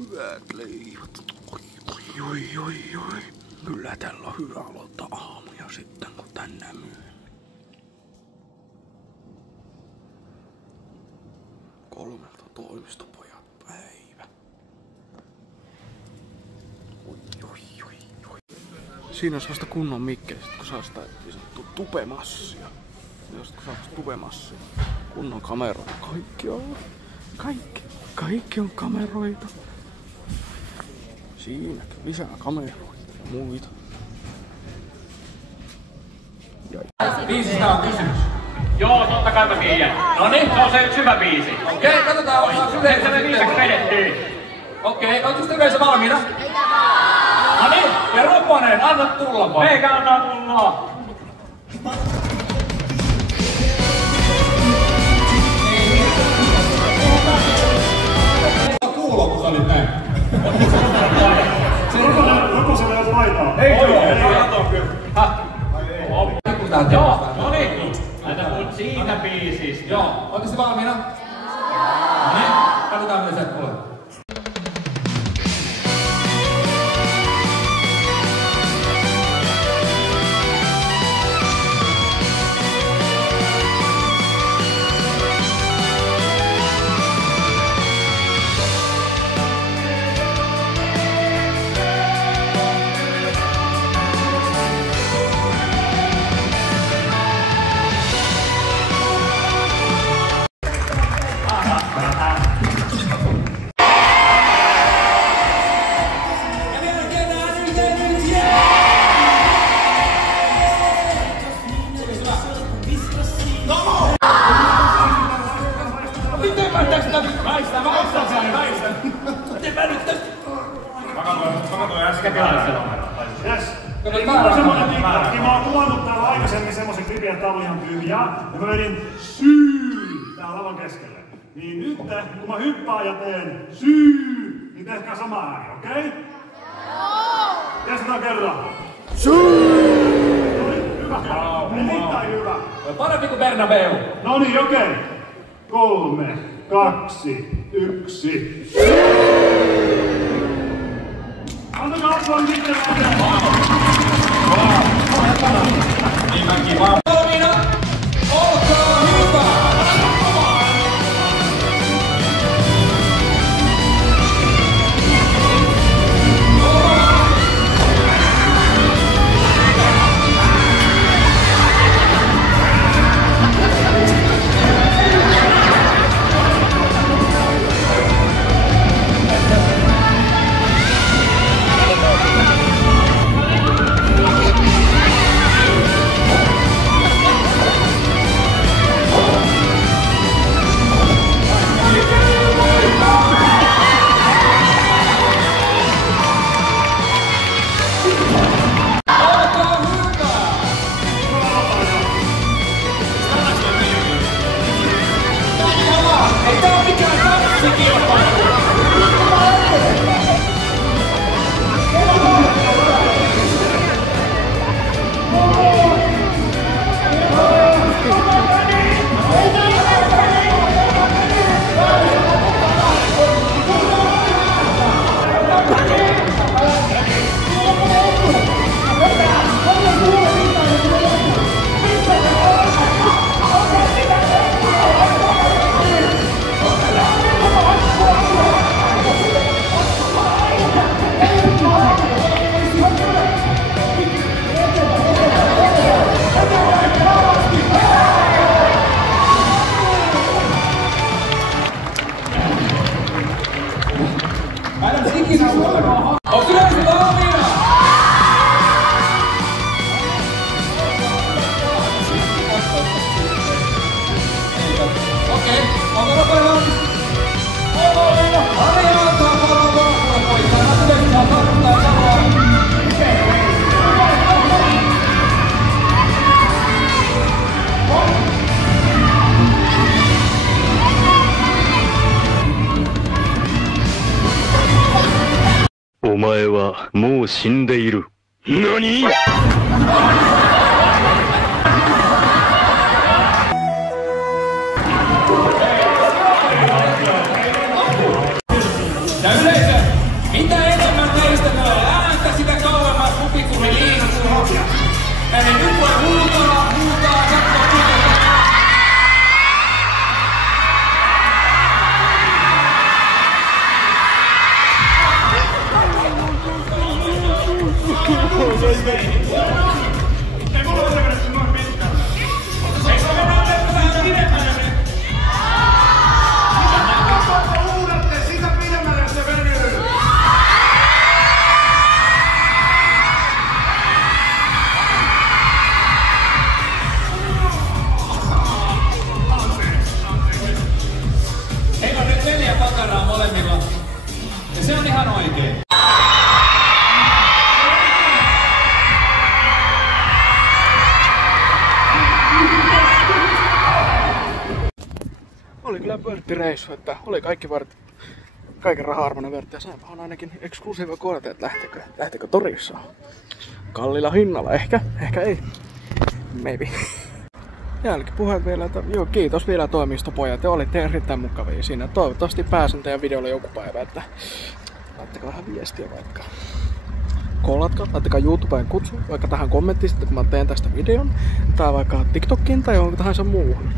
hyvät leivät. Oi. Kyllä tällä on hyvä aloittaa aamuja sitten, kun tänään myöhemmin. 3 toimistopojat päivä. Oi. Siinä olisi vasta kunnon mikkeli, kun saa sitä niin sanottua tupemassia. Jos kun saa tupemassia. Kunnon kameroita. Kaikki on. Kaikki on kameroita. Siinä lisää kameroita ja muita. Biisistä on kysymys. Joo, totta kai mä tiedän. Noniin, se on se yksi hyvä biisi. Okei, katsotaan, onko yleisö Se viisaksi vedettiin. Okei, onko sitten yleisö valmiina? Noniin, ja Roponen, anna tulla vaan. Meikä antaa tulla. Kuulo, kun sä olit näin. Roposelle on laitaa. Ei kato kyllä. Joo, Noniin. Laita mut siitä biisistä. joo, ootko se valmiina? Noniin, katsotaan mitä sieltä tulee. Mä oon kuvannut täällä aikaisemmin semmosen klipin, että tää ihan tyhjää. Ja mä vedin syy täällä lavan keskelle. Niin nyt, kun mä hyppään ja teen syy, niin tehkää sama ääni, okei? Joo! Testataan kerran. Syy! Noniin, hyvä. Erittäin hyvä. Parempi kuin Bernabeu. Noniin, okei. 3, 2, 1. Antakaa aplodit itselleen. Niin kaikki vaan. Valmiina, olkaa hyvä!お前はもう死んでいる。何？Ja yleisö, Mitä enemmän teistä tulee ääntä, sitä kauemmas pupikumi liinastuu. Eli nyt voi huutaa, katsoa kuitenkaan. Ei mulla ole mennyt noin pitkälle. Eikö me näytä vähän pidemmälle nyt? Huudatte sitä pidemmälle se venyy. Heillä on nyt 4 pakaraa molemmilla. Ja se on ihan oikein. Oli kyllä vörttireissu, että oli kaiken raha-arvoinen vörtti ja sainpahan ainakin eksklusiivia kohdata, että lähtekö torissa. Kallilla hinnalla, ehkä ei. Maybe. Jälkipuheet vielä, että joo, kiitos vielä toimistopojat, te olitte erittäin mukavia siinä. Toivottavasti pääsen teidän videolle joku päivä, että laittakaa vähän viestiä vaikka. Kollatkaa, laittakaa YouTubeen kutsu, vaikka tähän kommenttiin sitten kun mä teen tästä videon, tai vaikka TikTokiin tai johonkin tahansa muuhun.